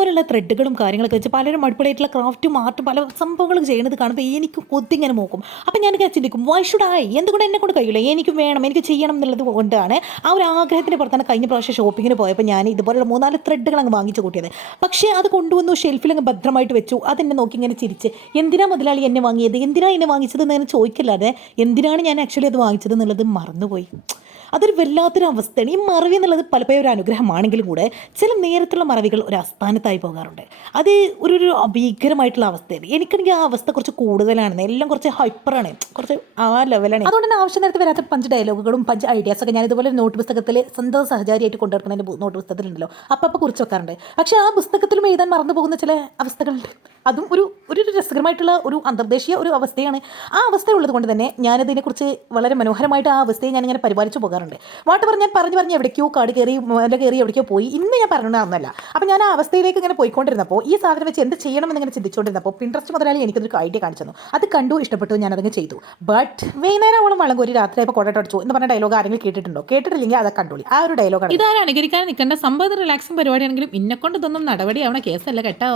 ഇതുപോലുള്ള ത്രെഡുകളും കാര്യങ്ങളൊക്കെ വെച്ച് പലരും അടിപൊളിയായിട്ടുള്ള ക്രാഫ്റ്റും ആർട്ടും പല സംഭവങ്ങളും ചെയ്യുന്നത് കാണുമ്പോൾ എനിക്ക് കൊത്തിങ്ങനെ നോക്കും. അപ്പം ഞാനിങ്ങനെ ചിന്തിക്കും വൈ ഷുഡ് ഐ, എന്തുകൊണ്ട് എന്നെ കൊണ്ട് കഴിയില്ല, എനിക്ക് വേണം, എനിക്ക് ചെയ്യണം എന്നുള്ളത് കൊണ്ടാണ് ആ ഒരു ആഗ്രഹത്തിന് പുറത്താണ് കഴിഞ്ഞ പ്രാവശ്യം ഷോപ്പിങ്ങിന് പോയപ്പോൾ ഞാൻ ഇതുപോലുള്ള 3-4 ത്രെഡുകൾ അങ്ങ് വാങ്ങിച്ചു കൂട്ടിയത്. പക്ഷേ അത് കൊണ്ടുവന്നു ഷെൽഫിൽ അങ്ങ് ഭദ്രമായിട്ട് വെച്ചു. അതെന്നെ നോക്കി ഇങ്ങനെ ചിരിച്ച്, എന്തിനാ മുതലാളി എന്നെ വാങ്ങിയത്, എന്തിനാ എന്നെ വാങ്ങിച്ചത് എന്ന് ഞാൻ ചോദിക്കില്ലാതെ എന്തിനാണ് ഞാൻ ആക്ച്വലി അത് വാങ്ങിച്ചത് എന്നുള്ളത് മറന്നുപോയി. അതൊരു വല്ലാത്തൊരു അവസ്ഥയാണ്. ഈ മറവി എന്നുള്ളത് പലപ്പോഴും ഒരു അനുഗ്രഹമാണെങ്കിലും കൂടെ ചില നേരത്തുള്ള മറവികൾ ഒരു അസ്ഥാനത്തായി പോകാറുണ്ട്. അത് ഒരു ഭീകരമായിട്ടുള്ള അവസ്ഥയാണ്. എനിക്കാണെങ്കിൽ ആ അവസ്ഥ കുറച്ച് കൂടുതലാണ്. എല്ലാം കുറച്ച് ഹൈപ്പറാണ്, കുറച്ച് ആ ലെവലാണ്. അതുകൊണ്ട് തന്നെ ആവശ്യം നേരത്തെ വരാത്ത 5 ഡയലോഗുകളും 5 ഐഡിയാസൊക്കെ ഞാൻ ഇതുപോലെ നോട്ട് പുസ്തകത്തിൽ സ്വന്തം സഹചാരിയായിട്ട് കൊണ്ടുവരുന്ന നോട്ട് പുസ്തകത്തിലുണ്ടല്ലോ, അപ്പം കുറിച്ച് വെക്കാറുണ്ട്. പക്ഷേ ആ പുസ്തകത്തിലും എഴുതാൻ മറന്നു പോകുന്ന ചില അവസ്ഥകളുണ്ട്. അതും ഒരു ഒരു രസകരമായിട്ടുള്ള ഒരു അന്തർദേശീയ ഒരു അവസ്ഥയാണ്. ആ അവസ്ഥ ഉള്ളത് കൊണ്ട് തന്നെ ഞാനതിനെക്കുറിച്ച് വളരെ മനോഹരമായിട്ട് ആ അവസ്ഥയെ ഞാനിങ്ങനെ പരിപാലിച്ചു പോകാറുണ്ട്. വാട്ട് പറഞ്ഞ് ഞാൻ പറഞ്ഞ് എവിടേക്കോ കാട് കയറി മല കയറി എവിടേക്കോ പോയി. ഇന്ന് ഞാൻ പറഞ്ഞതൊന്നല്ല. അപ്പം ഞാൻ ആ അവസ്ഥയിലേക്ക് ഇങ്ങനെ പോയിക്കൊണ്ടിരുന്നപ്പോൾ ഈ സാധനം വെച്ച് എന്ത് ചെയ്യണമെന്ന് ഇങ്ങനെ ചിന്തിച്ചുകൊണ്ടിരുന്നപ്പോൾ പിൻട്രസ്റ്റ് മുതലാളി എനിക്കൊരു ഐഡിയ കാണിച്ചു തന്നു. അത് കണ്ടു, ഇഷ്ടപ്പെട്ടു, ഞാനതങ്ങ് ചെയ്തു. ബട്ട് വൈകുന്നേരം വളം ഒരു രാത്രിയായപ്പോൾ കൊടട്ടടിച്ചു എന്ന് പറഞ്ഞ ഡയലോഗ് ആരെങ്കിലും കേട്ടിട്ടുണ്ടോ? കേട്ടിട്ടില്ലെങ്കിൽ അതൊക്കെ കണ്ടോളി. ആ ഒരു ഡയലോഗാണ്. ഇതാരും അനുകരിക്കാൻ നിൽക്കേണ്ട സംഭവം റിലാക്സിംഗ് പരിപാടിയാണെങ്കിലും ഇന്നെക്കൊണ്ട് ഇതൊന്നും നടപടിയാവണ കേസല്ല കേട്ടോ.